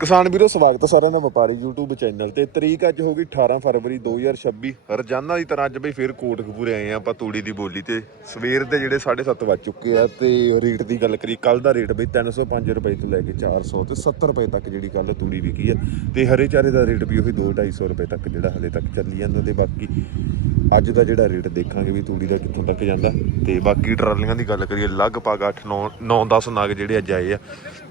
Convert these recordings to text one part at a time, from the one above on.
ਕਿਸਾਨ ਵੀਰੋ, ਸਵਾਗਤ ਹੈ ਸਾਰਿਆਂ ਦਾ ਵਪਾਰੀ YouTube ਚੈਨਲ ਤੇ। ਤਰੀਕ ਅੱਜ ਹੋ ਗਈ 18 ਫਰਵਰੀ 2026 ਰੋਜ਼ਾਨਾ ਦੀ ਤਰ੍ਹਾਂ ਅੱਜ ਬਈ ਫੇਰ ਕੋਟਕਪੂਰੇ ਆਏ ਆ ਆਪਾਂ ਤੂੜੀ ਦੀ ਬੋਲੀ ਤੇ। ਸਵੇਰ ਦੇ ਜਿਹੜੇ 7:30 ਵੱਜ ਚੁੱਕੇ ਆ ਤੇ ਰੇਟ ਦੀ ਗੱਲ ਕਰੀ ਕੱਲ ਦਾ ਰੇਟ ਬਈ 305 ਰੁਪਏ ਤੋਂ ਲੈ ਕੇ 400 ਤੇ 70 ਰੁਪਏ ਤੱਕ ਜਿਹੜੀ ਕੱਲ ਤੂੜੀ ਵਿਕੀ ਆ। ਤੇ ਹਰੇ ਚਾਰੇ ਦਾ ਰੇਟ ਵੀ ਉਹੀ 2-250 ਰੁਪਏ ਤੱਕ ਜਿਹੜਾ ਹਲੇ ਤੱਕ ਚੱਲੀ ਜਾਂਦਾ ਤੇ ਬਾਕੀ ਅੱਜ ਦਾ ਜਿਹੜਾ ਰੇਟ ਦੇਖਾਂਗੇ ਵੀ ਤੂੜੀ ਦਾ ਕਿੱਥੋਂ ਤੱਕ ਜਾਂਦਾ। ਤੇ ਬਾਕੀ ਟਰਾਲੀਆਂ ਦੀ ਗੱਲ ਕਰੀਏ, ਲਗਭਗ 8 9 9 10 ਨਾਗ ਜਿਹੜੇ ਅੱਜ ਆਏ ਆ।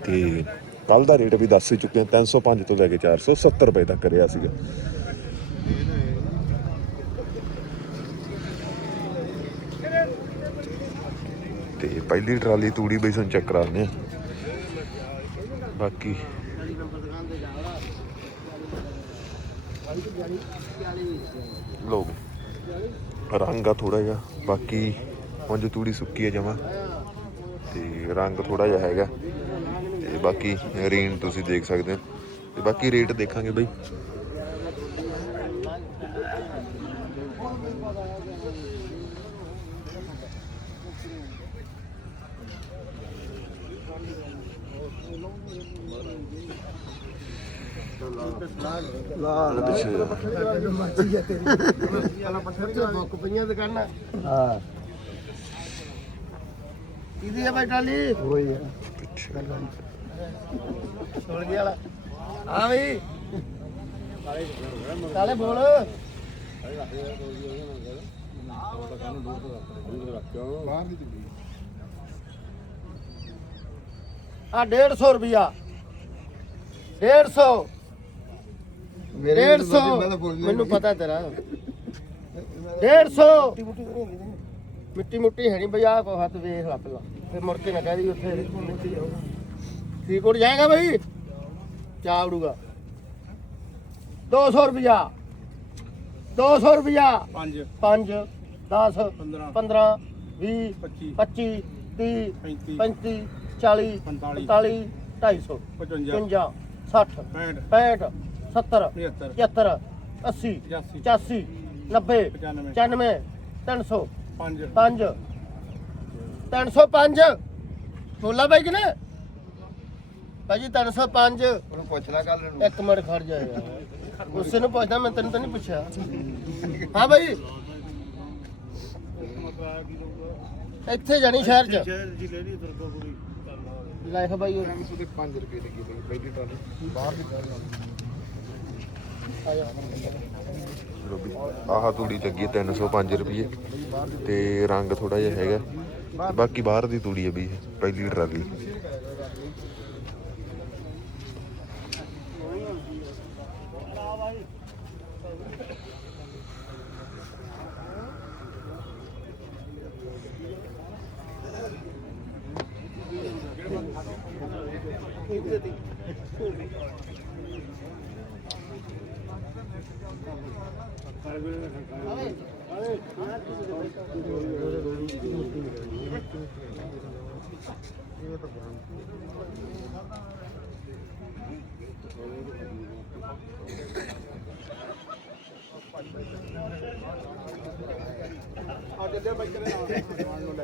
ਤੇ ਕੱਲ ਦਾ ਰੇਟ ਵੀ ਦੱਸ ਹੀ ਚੁੱਕੇ ਹਾਂ 305 ਤੋਂ ਲੈ ਕੇ 470 ਰੁਪਏ ਤੱਕ ਰਿਹਾ ਸੀਗਾ। ਤੇ ਪਹਿਲੀ ਟਰਾਲੀ ਤੂੜੀ ਬਈ ਸਾਨੂੰ ਚੈੱਕ ਕਰਾਉਂਦੇ ਆ। ਬਾਕੀ ਲੋ ਰੰਗ ਆ ਥੋੜਾ ਜਿਹਾ, ਬਾਕੀ ਉਂਝ ਤੂੜੀ ਸੁੱਕੀ ਆ ਜਮਾ, ਤੇ ਰੰਗ ਥੋੜਾ ਜਿਹਾ ਹੈਗਾ। ਤੇ ਬਾਕੀ ਰੇਨ ਤੁਸੀਂ ਦੇਖ ਸਕਦੇ ਹੋ। ਤੇ ਬਾਕੀ ਰੇਟ ਦੇਖਾਂਗੇ ਬਈ। ਲਾ ਪਿੱਛੇ ਮੁੱਕ ਪਈਆਂ ਦੁਕਾਨਾਂ ਹਾਂ। ਕਿਹਦੀ ਹੈ ਬਾਈ ਟਾਲੀ ਹੋਈ ਹੈ ਪਿੱਛੇ ਸੁਣ ਗਿਆ ਵਾਲਾ। ਹਾਂ ਬਈ। ਕਾਲੇ ਬੋਲ। ਆ 150 ਰੁਪਿਆ 150 150 ਮੈਨੂੰ ਪਤਾ ਤੇਰਾ। 150 ਮਿੱਟੀ ਮੁੱਟੀ ਹੈ ਨਹੀਂ ਬਈ ਆ ਕੋ ਹੱਥ ਵੇਖ ਲਾ ਪਹਿਲਾਂ। ਫਿਰ ਮੁੜ ਕੇ ਨਾ ਕਹਿ ਦੀ ਉੱਥੇ। ਠੀਕ ਉੜ ਜਾਏਗਾ ਬਈ? ਚਾ ਉੜੂਗਾ 200 ਰੁਪਿਆ 200 ਰੁਪਿਆ 5 5 10 15 15 20 25 25 30 35 35 40 45 45 250 55 55 60 65 65 70 75 75 80 85 85 90 95 95 300 5 5 305 ਬੋਲਾ ਬਾਈ ਕਿ ਨਾ ਭਾਜੀ 305 ਉਹਨੂੰ ਪੁੱਛ ਲੈ ਗੱਲ ਨੂੰ। ਇੱਕ ਮਿੰਟ ਖੜ ਜਾ ਯਾਰ। ਉਸੇ ਨੂੰ ਪੁੱਛਦਾ ਮੈਂ ਤੈਨੂੰ ਤਾਂ ਨਹੀਂ ਪੁੱਛਿਆ। ਹਾਂ ਬਾਈ ਇੱਥੇ ਜਾਣੀ ਸ਼ਹਿਰ ਚ। ਜੀ ਲੈ ਲਈ ਦੁਰਗਾ ਪੂਰੀ ਲਾਈਫ ਬਾਈ ਉਹ 5 ਰੁਪਏ ਲੱਗੀ ਬਈ ਪਹਿਲੀ ਟਰਾਲੀ ਬਾਹਰ ਦੀ ਆਹ ਤੂੜੀ ਲੱਗੀ ਹੈ 305 ਰੁਪਏ ਤੇ ਰੰਗ ਥੋੜਾ ਜਿਹਾ ਹੈਗਾ। ਬਾਕੀ ਬਾਹਰ ਦੀ ਤੂੜੀ ਹੈ ਵੀ ਪਹਿਲੀ ਟਰਾਲੀ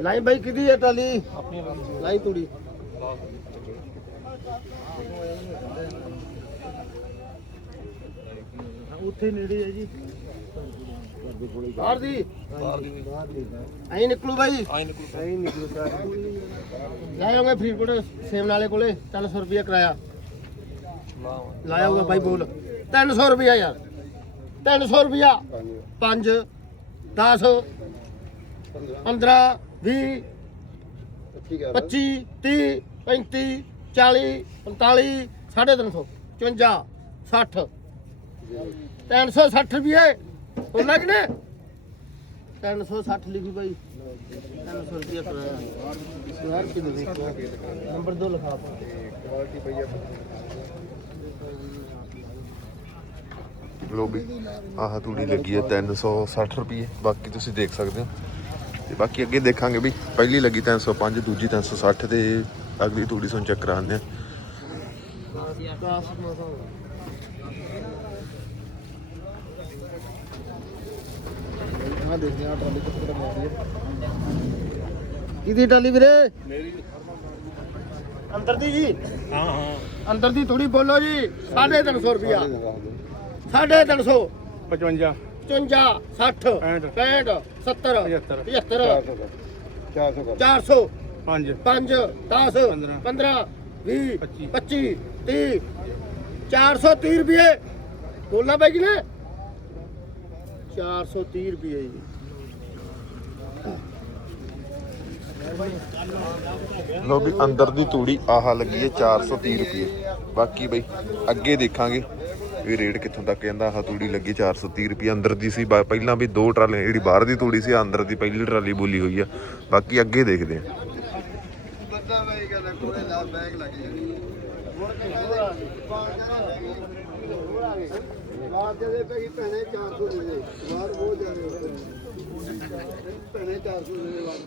ਲਾਈ ਬਾਈ ਕਿਹਦੀ ਹੈ ਟਾਲੀ ਲਾਈ ਤੂੜੀ। ਉੱਥੇ ਨੇੜੇ ਹੈ ਜੀ। ਬਾਹਰ ਦੀ ਐਂ ਨਿਕਲੂ ਬਾਈ। ਐਂ ਨਿਕਲੂ। ਲੈ ਆਉਂਗੇ ਫਰੀਦਕੋਟ ਸੇਮ ਨਾਲੇ ਕੋਲੇ 300 ਰੁਪਏ ਕਿਰਾਇਆ। ਲਾਇਆ ਹੋਗਾ ਬਾਈ ਬੋਲ। 300 ਰੁਪਿਆ ਯਾਰ। 300 ਰੁਪਿਆ 5 10 15 20 25 30 35 40 45 350 54 60 360 ਰੁਪਏ ਉਹਨਾਂ ਕਿਨੇ 360 ਲਿਖੀ ਬਾਈ। 300 ਰੁਪਏ ਕਰਾਇਆ ਯਾਰ ਕਿੰਨੇ ਨੰਬਰ 2 ਲਿਖਾ ਪਾ ਕੁਆਲਿਟੀ ਪਈ ਲੋ ਵੀ, ਆਹ ਤੂੜੀ ਲੱਗੀ ਹੈ 360 ਰੁਪਏ ਬਾਕੀ ਤੁਸੀਂ ਦੇਖ ਸਕਦੇ ਹੋ। ਤੇ ਬਾਕੀ ਅੱਗੇ ਦੇਖਾਂਗੇ ਵੀ, ਪਹਿਲੀ ਲੱਗੀ 305 ਦੂਜੀ 360 ਤੇ ਅਗਲੀ ਤੂੜੀ ਸੁਣ ਚੈੱਕ ਕਰਾਉਂਦੇ ਆ। ਹਾਂ ਦੇਖਦੇ ਆ ਟਰਾਲੀ ਕਿੱਥੇ ਆਉਂਦੀ ਹੈ ਕਿਹਦੀ ਟਾਲੀ ਵੀਰੇ? ਅੰਦਰ ਦੀ ਜੀ? ਹਾਂ ਹਾਂ। ਅੰਦਰ ਦੀ ਥੋੜੀ ਬੋਲੋ ਜੀ। 350 ਰੁਪਿਆ 350 55 55 60 65, 65 70 75, 75 400 400 5 5 10 15, 15 20 25, 25 30 430 ਰੁਪਏ। ਬੋਲਣਾ ਬਾਈ ਜੀ ਨੇ। 430 ਰੁਪਏ ਜੀ। ਲੋ ਵੀ ਅੰਦਰ ਦੀ ਤੂੜੀ ਆਹ ਲੱਗੀ ਹੈ 430 ਰੁਪਏ। ਬਾਕੀ ਬਈ ਅੱਗੇ ਦੇਖਾਂਗੇ ਇਹ ਰੇਟ ਕਿੱਥੋਂ ਤੱਕ ਜਾਂਦਾ। ਆਹ ਤੂੜੀ ਲੱਗੀ 430 ਰੁਪਏ ਅੰਦਰ ਦੀ ਸੀ। ਪਹਿਲਾਂ ਵੀ ਦੋ ਟਰਾਲੇ ਜਿਹੜੀ ਬਾਹਰ ਦੀ ਤੂੜੀ ਸੀ ਅੰਦਰ ਦੀ ਪਹਿਲੀ ਟਰਾਲੀ ਬੋਲੀ ਹੋਈ ਆ। ਬਾਕੀ ਅੱਗੇ ਦੇਖਦੇ ਆ ਬਾਅਦ ਦੇ ਪਈ ਭੈਣੇ 400 ਦੇ ਦੇ। ਬਾਹਰ ਬਹੁਤ ਜਾਣੇ ਭੈਣੇ 400 ਦੇ ਦੇ ਬਾਅਦ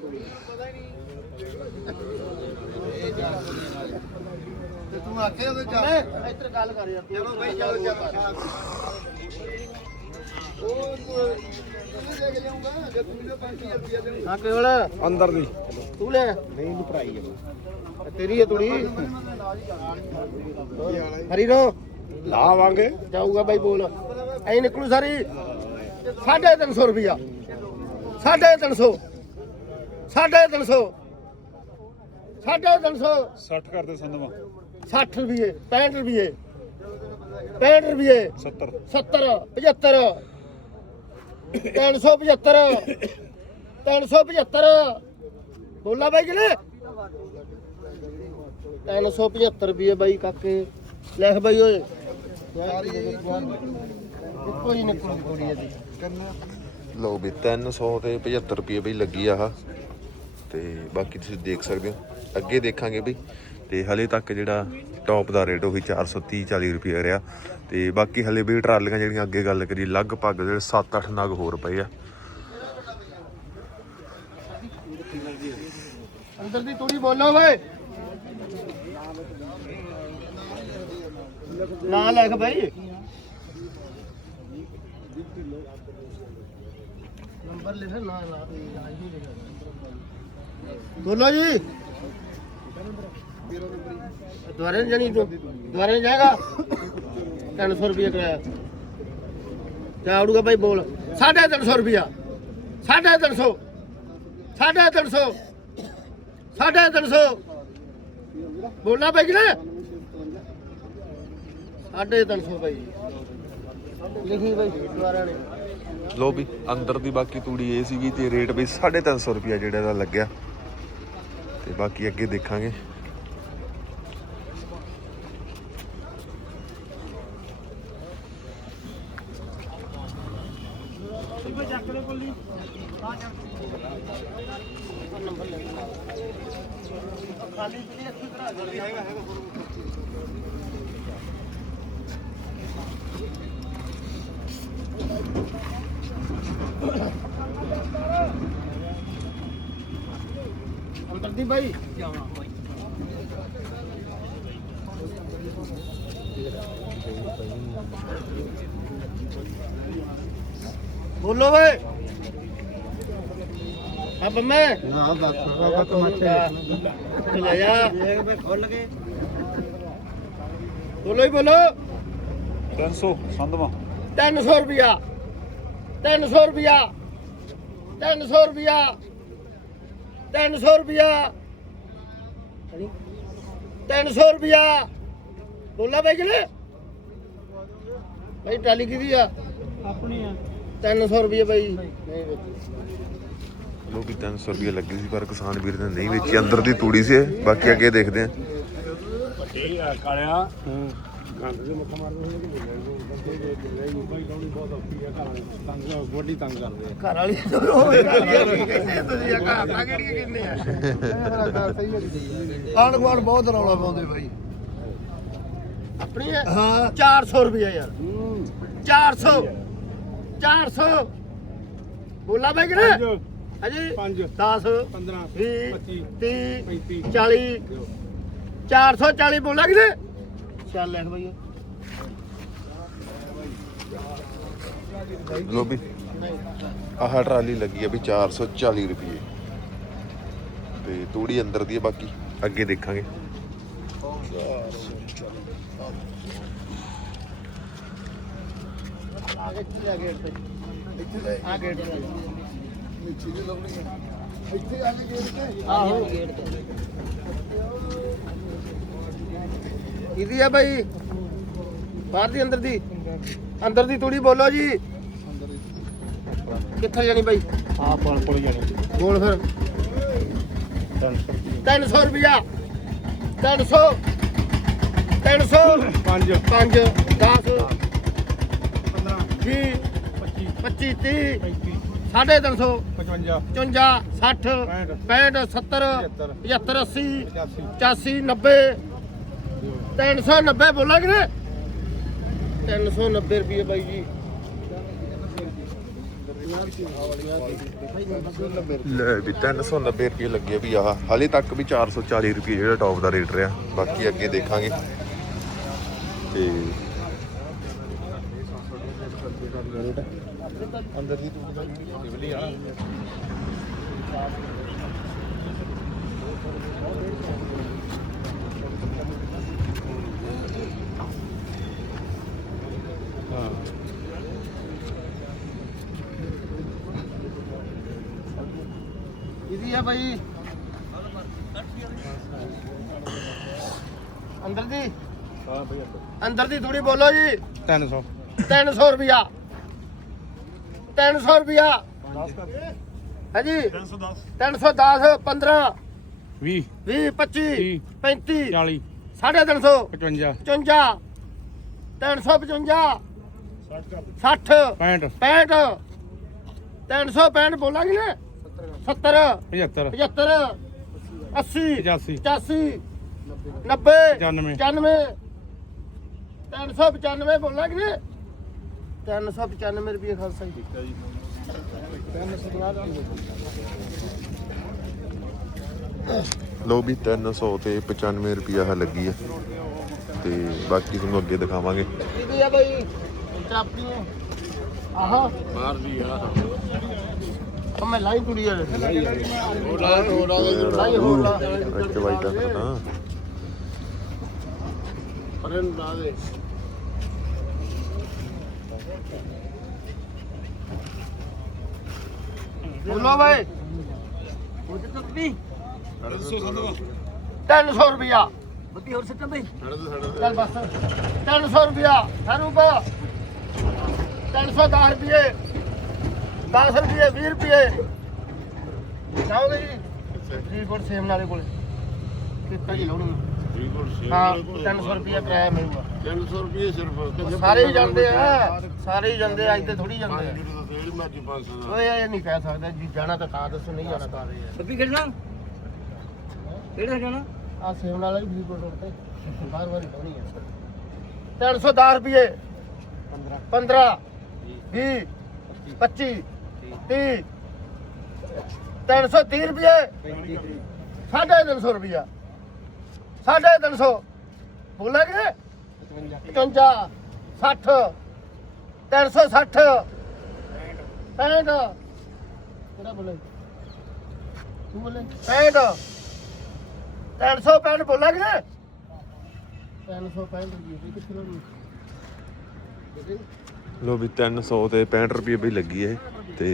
ਤੇ। ਤੂੰ ਆਖੇ ਉਹਦੇ ਚਾਰ ਇੱਧਰ ਗੱਲ ਕਰ ਯਾਰ। ਚਲੋ ਬਈ ਚਲੋ ਚਲੋ। ਉਹ ਹਾਂ ਕੇਵਲ। ਅੰਦਰ ਦੀ। ਤੂੰ ਲੈ। ਨਹੀਂ ਇਹਨੂੰ ਭਰਾਈ ਹੈ ਤੇਰੀ ਹੈ ਤੁੜੀ ਹਰੀ ਰੋ ਲਾਵਾਂਗੇ। ਜਾਊਗਾ ਬਾਈ ਬੋਲ। ਐਂ ਨਿਕਲੂ ਸਾਰੀ। 350 ਰੁਪਿਆ 350 350 350 60 ਕਰਦੇ ਸੰਦਵਾ 60 ਰੁਪਏ 65 ਰੁਪਏ 65 ਰੁਪਏ 70 70 75 375 375 ਬੋਲਾ ਬਾਈ ਜਲੇ 375 ਰੁਪਏ ਬਾਈ ਕਾਕੇ। ਲਿਖ ਬਾਈ ਓਏ। ਇੱਕੋ ਹੀ ਨਿਕਲੂ ਇਹਦੀ। ਲਓ ਵੀ 300 ਤੇ 75 ਰੁਪਏ ਬਈ ਲੱਗੀ ਆਹ। ਤੇ ਬਾਕੀ ਤੁਸੀਂ ਦੇਖ ਸਕਦੇ ਹੋ। ਅੱਗੇ ਦੇਖਾਂਗੇ ਬਈ। ਤੇ ਹਲੇ ਤੱਕ ਜਿਹੜਾ ਟੌਪ ਦਾ ਰੇਟ ਉਹੀ 430 40 ਰੁਪਏ ਰਿਹਾ। ਤੇ ਬਾਕੀ ਹਲੇ ਵੀ ਟਰਾਲੀਆਂ ਜਿਹੜੀਆਂ ਅੱਗੇ ਗੱਲ ਕਰੀ ਲਗਭਗ ਜਿਹੜੇ 7-8 ਨਗ ਹੋਰ ਪਏ ਆ। ਅੰਦਰ ਦੀ ਤੂੜੀ ਬੋਲੋ ਓਏ। ਨਾ ਲਿਖ ਬਾਈ। ਨੰਬਰ ਲਿਖ, ਨਾ ਨਾ ਬੋਲੋ ਜੀ। ਦੁਆਰੇ ਜਾਣੀ ਤੂੰ ਦੁਆਰੇ ਜਾਏਗਾ। 300 ਰੁਪਏ ਕਰਾਇਆ। ਜਾ ਉੜੂਗਾ ਬਾਈ ਬੋਲ। 350 ਰੁਪਿਆ 350 350 ਸਾਢੇ ਤਿੰਨ ਸੌ। ਬੋਲਣਾ ਪੈ ਨਾ ਸਾਢੇ ਤਿੰਨ ਸੌ ਭਾਈ ਲਿਖੀ ਭਾਈ ਦੁਆਰਾ ਨੇ ਲੋ ਵੀ, ਅੰਦਰ ਦੀ ਬਾਕੀ ਤੂੜੀ ਇਹ ਸੀਗੀ ਤੇ ਰੇਟ ਵੀ 350 ਰੁਪਿਆ ਜਿਹੜਾ ਦਾ ਲੱਗਿਆ। ਤੇ ਬਾਕੀ ਅੱਗੇ ਦੇਖਾਂਗੇ। ਦੀ ਭਾਈ ਬੋਲੋ ਵੇ ਆ ਬੰਮੇ। ਨਾ ਦੱਸ ਲੈ ਜਾ। ਖੋਲ ਕੇ ਬੋਲੋ। ਹੀ ਬੋਲੋ 300 ਸੰਦਵਾ 300 ਰੁਪਿਆ 300 ਰੁਪਿਆ 300 ਰੁਪਿਆ 300 ਰੁਪਿਆ 300 ਰੁਪਿਆ ਬੋਲਾ ਬਾਈ ਜਲੇ ਬਾਈ ਟਾਲੀ ਕਿਹਦੀ ਆ? ਆਪਣੀ ਆ। 300 ਰੁਪਏ ਬਾਈ। ਲੋ ਵੀ 300 ਰੁਪਏ ਲੱਗੀ ਸੀ ਪਰ ਕਿਸਾਨ ਵੀਰ ਨੇ ਨਹੀਂ ਵੇਚੀ। ਅੰਦਰ ਦੀ ਤੂੜੀ ਸੀ ਇਹ। ਬਾਕੀ ਅੱਗੇ ਦੇਖਦੇ ਆ। ਇਹ ਆ ਕਾਲਿਆ। ਹੂੰ। ਗੰਦ ਦੇ ਮੱਥਾ ਮਾਰਦੇ ਨੇ ਘਰ ਘਰ ਵਾਲੀ ਹੋਵੇ ਤੁਸੀਂ ਆ ਘਰ ਤਾਂ ਕਿਹੜੀਆਂ ਕਿੰਨੇ ਆ ਆਣ ਗਵਾਣ ਬਹੁਤ ਰੌਲਾ ਪਾਉਂਦੇ ਬਾਈ। ਆਪਣੀ ਹੈ? ਹਾਂ। 400 ਰੁਪਏ ਯਾਰ। 400 400 ਬੋਲਾ ਬਾਈ ਕਿਨੇ ਹਾਂਜੀ। 5 10 15 20 25 30 35 40 440 ਬੋਲਾ ਕਿਨੇ ਚੱਲ ਲਿਖ ਬਈ। ਲੋ ਵੀ ਆਹ ਟਰਾਲੀ ਲੱਗੀ ਆ ਵੀ 440 ਰੁਪਏ ਤੇ ਤੂੜੀ ਅੰਦਰ ਦੀ ਹੈ ਬਾਕੀ ਅੱਗੇ ਦੇਖਾਂਗੇ ਆ ਗੇਟ ਤੇ ਗੇਟ ਤੇ ਇੱਥੇ ਆ ਗੇਟ ਤੇ ਇੱਥੇ ਆ ਕੇ ਗੇਟ ਤੇ ਆਹੋ ਗੇਟ ਤੇ ਇਹਦੀ ਆ ਭਾਈ ਬਾਹਰ ਦੀ ਅੰਦਰ ਦੀ ਅੰਦਰ ਦੀ ਤੂੜੀ ਬੋਲੋ ਜੀ। ਕਿੱਥੇ ਜਾਣੀ ਭਾਈ ਆ ਪਲ ਕੋਲ ਜਾਣਾ। ਬੋਲ ਫਿਰ। 300 ਰੁਪਿਆ 300 300 ਪੰਜ। 5 10 15 20 25 25 30 35 ਸਾਢੇ ਤਿੰਨ ਸੌ। 55 54 60 65 70 75 80 85 90 390 ਬੋਲਾਂਗੇ ਨੇ 390 ਰੁਪਏ ਬਾਈ ਜੀ। ਲੈ ਵੀ 390 ਰੁਪਏ ਲੱਗੇ ਵੀ ਆਹ। ਹਾਲੇ ਤੱਕ ਵੀ 440 ਰੁਪਏ ਜਿਹੜਾ ਟੌਪ ਦਾ ਰੇਟ ਰਿਹਾ। ਬਾਕੀ ਅੱਗੇ ਦੇਖਾਂਗੇ। ਤੇ ਅੰਦਰ ਦੀ ਤੂੰ ਆ ਹਾਂ। ਇਹਦੀ ਆ ਬਾਈ। ਅੰਦਰ ਦੀ? ਹਾਂ ਭਈਆ ਅੰਦਰ। ਦੀ ਥੋੜੀ ਬੋਲੋ ਜੀ। 300 300 ਰੁਪਿਆ 300 ਰੁਪਿਆ ਹਾਂਜੀ 310 310 15 20 20 25 35 40 ਸਾਢੇ ਤਿੰਨ ਸੌ। 55 55 355 60 65 65 365 ਬੋਲਾਂਗੇ ਨਾ? 70 75 75 80 85 85 90 95 95 395 ਬੋਲਾਂਗੇ ਨਾ? 395 ਰੁਪਏ ਖਾਲਸਾ ਜੀ। ਲੋ ਵੀ 300 ਤੇ 95 ਰੁਪਿਆ ਹੈ ਲੱਗੀ ਆ ਤੇ ਬਾਕੀ ਤੁਹਾਨੂੰ ਅੱਗੇ ਦਿਖਾਵਾਂਗੇ। ਇਹਦੀ ਆ ਬਈ? ਚਾਪੀ ਆਹਾ ਬਾਹਰ ਦੀ ਆ। ਉਹ ਮੈਂ ਲਾਈ ਕੁੜੀ ਆ ਹੋੜਾ ਹੋੜਾ ਲਾਈ ਹੋਰ ਲਾ ਅੱਛਾ ਬਾਈ ਦਾ ਤਾਂ ਅਰੇ ਨਾ ਦੇ ਬੋਲੋ ਭਾਈ ਉਹ ਤੇ ਤੱਕਦੀ 300 ਰੁਪਿਆ ਬੱਤੀ ਹੋਰ ਸੱਟਾਂ ਭਾਈ ਚੱਲ ਬਸ 300 ਰੁਪਿਆ ਸਾਨੂੰ ਕੋ 310 ਰੁਪਏ 10 ਰੁਪਏ 20 ਰੁਪਏ। ਜਾਓਗੇ ਜੀ ਜੀ ਕੋਲ ਸੇਮ ਨਾਲੇ ਕੋਲ। ਕਿੱਤਾ ਜੀ ਲਾਉਣੀ? ਹਾਂ 300 ਰੁਪਏ ਕਿਰਾਇਆ ਮਿਲੂਗਾ। 300 ਰੁਪਏ ਸਿਰਫ। ਸਾਰੇ ਹੀ ਜਾਂਦੇ ਆ। ਸਾਰੇ ਹੀ ਜਾਂਦੇ ਆ ਇੱਥੇ ਥੋੜੀ ਜਾਂਦੇ ਆ। ਜਿਹੜੀ ਮਰਜ਼ੀ 500 ਦਾ। ਓਏ ਇਹ ਨਹੀਂ ਕਹਿ ਸਕਦਾ ਜੀ ਜਾਣਾ ਤਾਂ ਤਾਂ ਦੱਸੋ ਨਹੀਂ ਜਾਣਾ ਤਾਂ ਬੱਬੀ ਕਿਹੜਾ ਕਿਹੜਾ ਜਾਣਾ? ਆ ਸੇਵਨ ਵਾਲਾ ਵੀ ਫਰੀਦਕੋਟ ਰੋਡ ਤੇ। ਬਾਰ ਵਾਰੀ ਲਾਉਣੀ ਆ। 310 ਰੁਪਏ। 15 20 25 30 330 ਰੁਪਏ ਸਾਢੇ 300 ਰੁਪਿਆ ਸਾਢੇ 300 ਬੋਲਾ ਕਿ 55 60 360 65 ਕਿਹੜਾ ਬੋਲੇ ਤੂੰ ਬੋਲੇ 65 365 ਬੋਲਾ ਕਿ 365 ਰੁਪਏ ਕਿੱਥੇ ਲੋਣੀ ਲੋ ਵੀ 300 ਤੇ 65 ਰੁਪਏ ਵੀ ਲੱਗੀ ਹੈ ਤੇ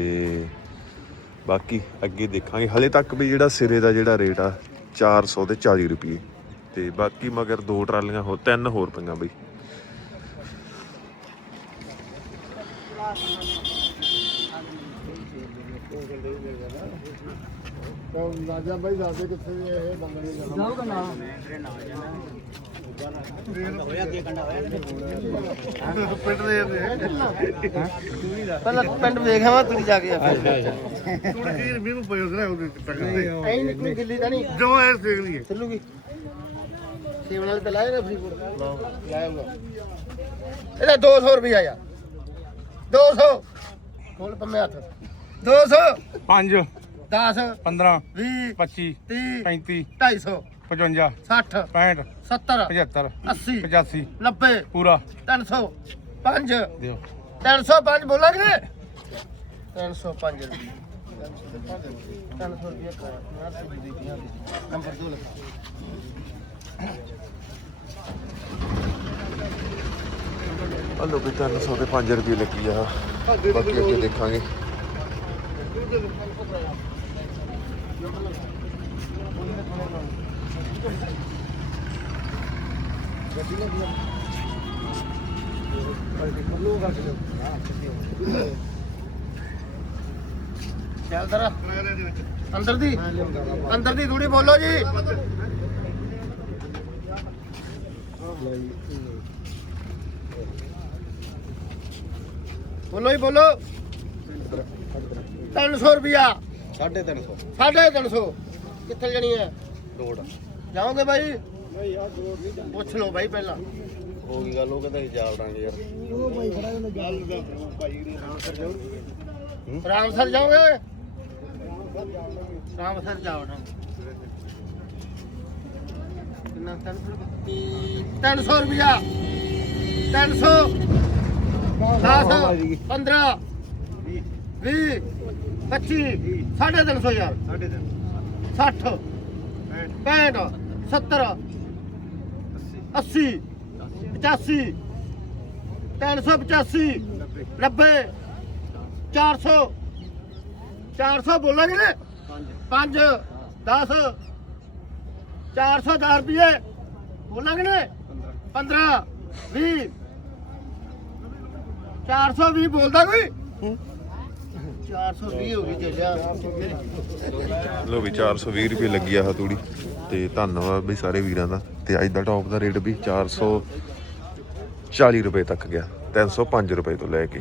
ਬਾਕੀ ਅੱਗੇ ਦੇਖਾਂਗੇ। ਹਲੇ ਤੱਕ ਵੀ ਜਿਹੜਾ ਸਿਰੇ ਦਾ ਜਿਹੜਾ ਰੇਟ ਆ 400 ਤੇ 40 ਰੁਪਏ। ਤੇ ਬਾਕੀ ਮਗਰ ਦੋ ਟਰਾਲੀਆਂ ਹੋ ਤਿੰਨ ਹੋਰ ਪਈਆਂ ਬਈ। ਰਾਜਾ ਬਾਈ ਦੱਸਦੇ ਕਿੱਥੇ ਵੀ ਇਹ ਬੰਦਾ ਨਹੀਂ ਜਾਣਾ। ਜਾਊਗਾ ਨਾ ਹੋਇਆ ਕੀ ਕੰਡਾ ਹੋਇਆ ਪਿੰਡ ਦੇ ਪਹਿਲਾਂ ਪਿੰਡ ਵੇਖਿਆ ਵਾ ਤੂੰ ਜਾ ਕੇ ਤੂੰ ਕੀ ਵੀ ਪਈ ਉਸਰਾ ਉਹਦੇ ਟੱਕਦੇ ਐਂ ਨਹੀਂ ਕੋਈ ਗਿੱਲੀ ਤਾਂ ਨਹੀਂ। ਜੋ ਐ ਦੇਖ ਲਈਏ। ਚੱਲੂਗੀ। ਸੇਵਨ ਵਾਲੇ ਤੇ ਲਾਏ ਨਾ ਫਰੀ ਫੂਡ ਲਾਏਗਾ ਇਹਦਾ 200 ਰੁਪਿਆ ਯਾਰ। 200 ਖੋਲ ਪੰਮੇ ਹੱਥ। 200 5 10 15 20 25 30 35 250 55 60 65 70 75 80 85 90 ਪੂਰਾ। 300 5 ਦਿਓ। 305 ਬੋਲਾਂਗੇ? 305 ਰੁਪਏ। 300 ਰੁਪਏ ਕਰਾਇਆ ਨੰਬਰ ਦੋ ਲਿਖ। ਹਲੋ ਵੀ 300 ਤੇ 5 ਰੁਪਏ ਲੱਗੀ ਆ। ਬਾਕੀ ਅੱਗੇ ਦੇਖਾਂਗੇ। ਚੱਲ ਤਰਾ। ਅੰਦਰ ਦੀ। ਅੰਦਰ ਦੀ ਥੋੜੀ ਬੋਲੋ ਜੀ। ਬੋਲੋ ਹੀ ਬੋਲੋ। 300 ਰੁਪਿਆ 350 350 ਕਿੱਥੇ ਜਣੀ ਹੈ? ਰੋਡ। ਜਾਓਗੇ ਬਾਈ? ਪੁੱਛ ਲਓ ਬਾਈ ਪਹਿਲਾਂ। ਹੋ ਗਈ ਗੱਲ ਉਹ ਕਹਿੰਦਾ ਸੀ ਜਾਲ ਦਾਂਗੇ ਯਾਰ। ਰਾਮਸਰ ਜਾਓਗੇ ਰਾਮਸਰ ਜਾਓ ਨਾ ਕਿੰਨਾ? 300 ਰੁਪਿਆ 300 10 15 20 25 350 ਯਾਰ 60 65 70 80 85 385 90 400 400 ਬੋਲਾਂਗੇ ਨੇ 5 10 410 ਰੁਪਏ ਬੋਲਾਂਗੇ ਨੇ 15 20 420 ਬੋਲਦਾ ਕੋਈ? 420 ਹੋ ਗਈ ਚੱਲਿਆ। ਲੋ ਵੀ 420 ਰੁਪਏ ਲੱਗੀ ਆ ਤੂੜੀ। ਤੇ ਧੰਨਵਾਦ ਵੀ ਸਾਰੇ ਵੀਰਾਂ ਦਾ। ਤੇ ਅੱਜ ਦਾ ਟੌਪ ਦਾ ਰੇਟ ਵੀ 440 ਰੁਪਏ ਤੱਕ ਗਿਆ। 305 ਰੁਪਏ ਤੋਂ ਲੈ ਕੇ।